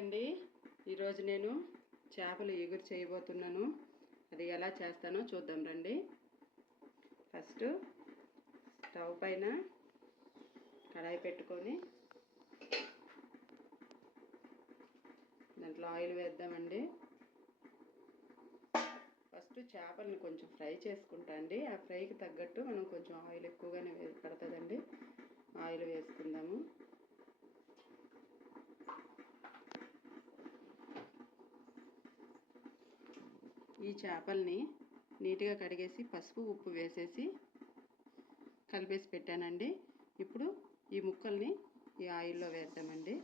అండి. ఈరోజు నేను చేపలు ఎగురు చేయబోతున్నాను. అది ఎలా చేస్తానో చూద్దాం రండి. ఫస్ట్ స్టవ్ పైన కడాయి పెట్టుకొని దాంట్లో ఆయిల్ వేద్దామండి. ఫస్ట్ చేపలను కొంచెం ఫ్రై చేసుకుంటా అండి. ఆ ఫ్రైకి తగ్గట్టు మనం కొంచెం ఆయిల్ ఎక్కువగానే పడుతుందండి. ఆయిల్ వేసుకుందాము. ఈ చేపల్ని నీట్గా కడిగేసి పసుపు ఉప్పు వేసేసి కలిపేసి పెట్టానండి. ఇప్పుడు ఈ ముక్కల్ని ఈ ఆయిల్లో వేద్దామండి.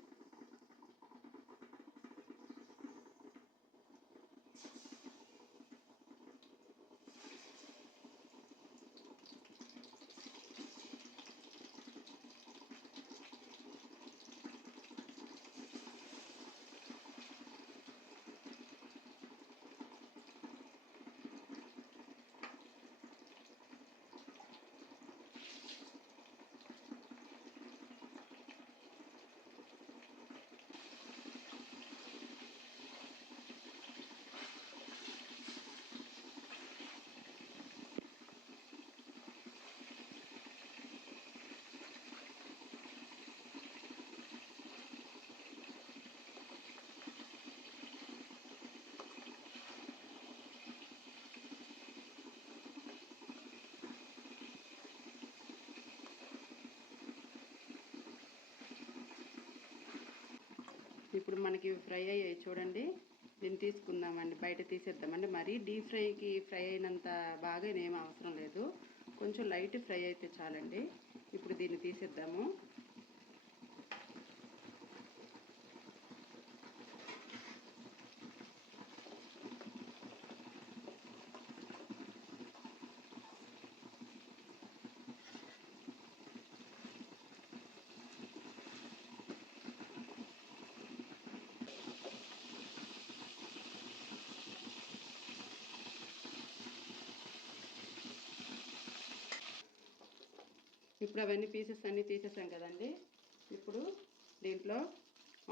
ఇప్పుడు మనకి ఫ్రై అయ్యాయి చూడండి. దీన్ని తీసుకుందామండి, బయట తీసేద్దామండి. మరీ డీప్ ఫ్రై అయినంత బాగా ఏమీ అవసరం లేదు, కొంచెం లైట్ ఫ్రై అయితే చాలండి. ఇప్పుడు దీన్ని తీసేద్దాము. ఇప్పుడు అవన్నీ పీసెస్ అన్నీ తీసేసాం కదండి. ఇప్పుడు దీంట్లో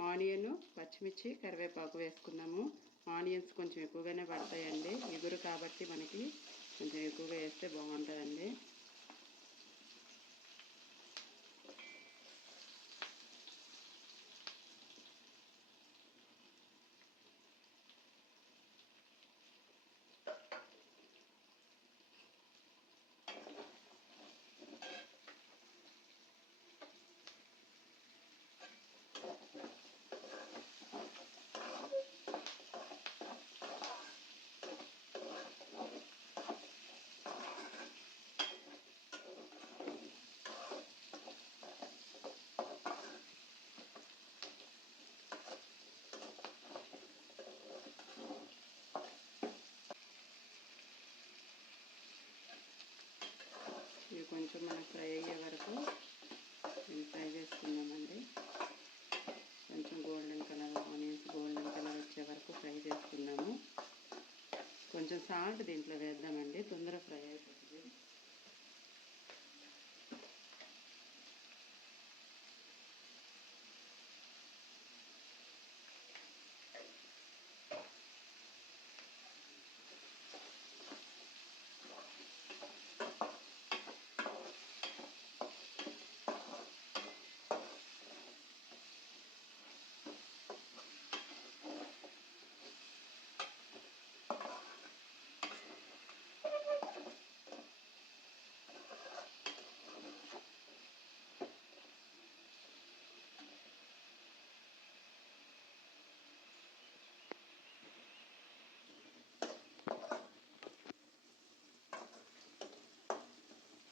ఆనియన్, పచ్చిమిర్చి, కరివేపాకు వేసుకున్నాము. ఆనియన్స్ కొంచెం ఎక్కువగానే పడతాయండి, ఎగురు కాబట్టి మనకి కొంచెం ఎక్కువగా వేస్తే బాగుంటుందండి. ఇవి కొంచెం మనకు ఫ్రై అయ్యే వరకు ఫ్రై చేసుకుందామండి. కొంచెం golden colour, onions golden colour వచ్చే వరకు ఫ్రై చేసుకుందాము. కొంచెం సాల్ట్ దీంట్లో వేద్దామండి, తొందరగా ఫ్రై అయిపోతుంది.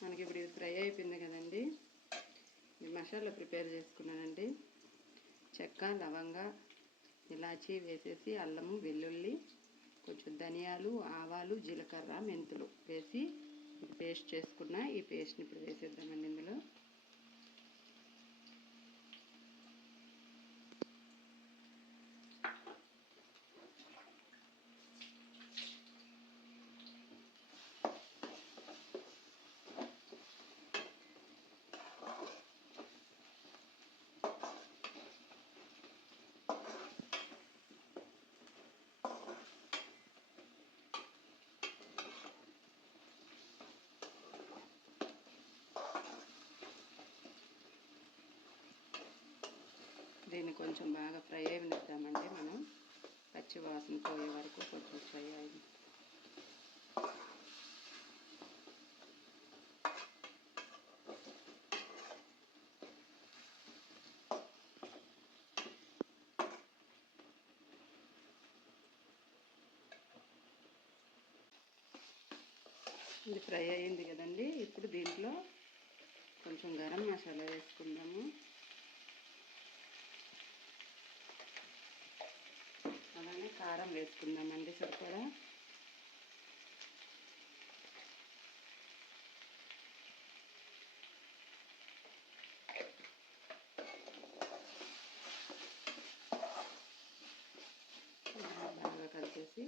మనకి ఇప్పుడు ఇది ఫ్రై అయిపోయింది కదండి. ఈ మసాలా ప్రిపేర్ చేసుకున్నానండి. చెక్క, లవంగ, ఇలాచీ వేసేసి అల్లము, వెల్లుల్లి, కొంచెం ధనియాలు, ఆవాలు, జీలకర్ర, మెంతులు వేసి పేస్ట్ చేసుకున్న ఈ పేస్ట్ని ఇప్పుడు వేసేద్దామండి ఇందులో. దీన్ని కొంచెం బాగా ఫ్రై అయినిద్దామండి. మనం పచ్చి వాసన పోయే వరకు కొంచెం ఫ్రై అయింది. ఇది ఫ్రై అయ్యింది కదండి. ఇప్పుడు దీంట్లో కొంచెం గరం మసాలా వేసుకుందాము. అలానే కారం వేసుకుందామండి సరిపడా. బాగా కలిపేసి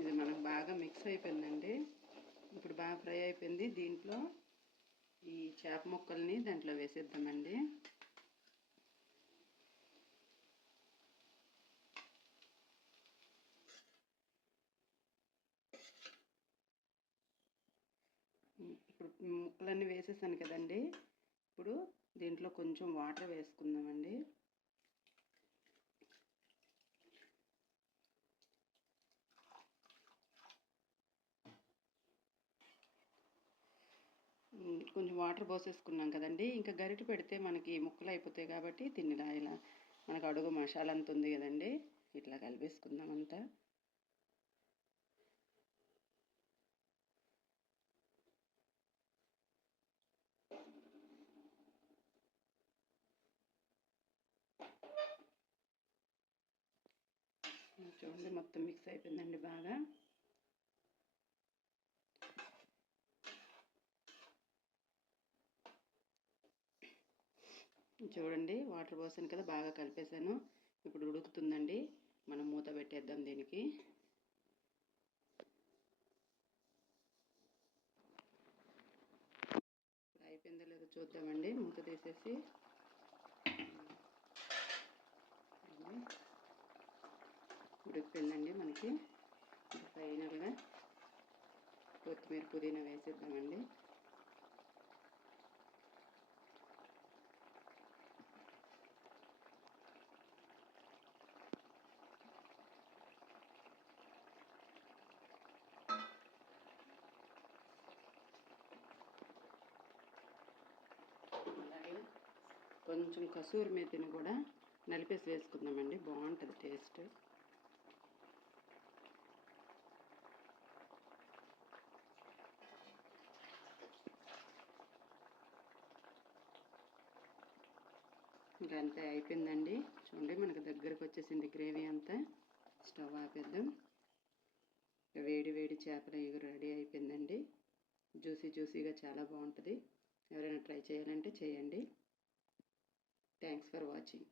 ఇది మనకు బాగా మిక్స్ అయిపోయిందండి. ఇప్పుడు బాగా ఫ్రై అయిపోయింది. దీంట్లో ఈ చేప ముక్కల్ని దాంట్లో వేసేద్దామండి. ఇప్పుడు ముక్కలన్నీ వేసేసాను కదండి. ఇప్పుడు దీంట్లో కొంచెం వాటర్ వేసుకుందామండి. కొంచెం వాటర్ పోసేసుకున్నాం కదండి. ఇంకా గరిటె పెడితే మనకి ముక్కలు అయిపోతాయి కాబట్టి దీన్ని ఇలా మనకు అడుగు మసాలా అంత ఉంది కదండి, ఇట్లా కలిపేసుకుందాం అంతా. చూడండి మొత్తం మిక్స్ అయిపోయిందండి బాగా. చూడండి వాటర్ పోసాను కదా, బాగా కలిపేసాను. ఇప్పుడు ఉడుకుతుందండి. మనం మూత పెట్టేద్దాం దీనికి. ఇప్పుడు అయిపోయిందో లేదో చూద్దామండి. మూత తీసేసి ఉడికిపోయిందండి మనకి. ఫైనల్గా కొత్తిమీర పుదీనా వేసేద్దామండి. అలాగే కొంచెం కసూరి మేతిని కూడా నలిపేసి వేసుకుందామండి, బాగుంటుంది టేస్ట్. ఇంకా అంతే అయిపోయిందండి. చూడండి మనకు దగ్గరకు వచ్చేసింది గ్రేవీ అంతా. స్టవ్ ఆపేద్దాం. వేడి వేడి చేపల ఇగురు రెడీ అయిపోయిందండి. జ్యూసీగా చాలా బాగుంటుంది. ఎవరైనా ట్రై చేయాలంటే చేయండి. Thanks for watching.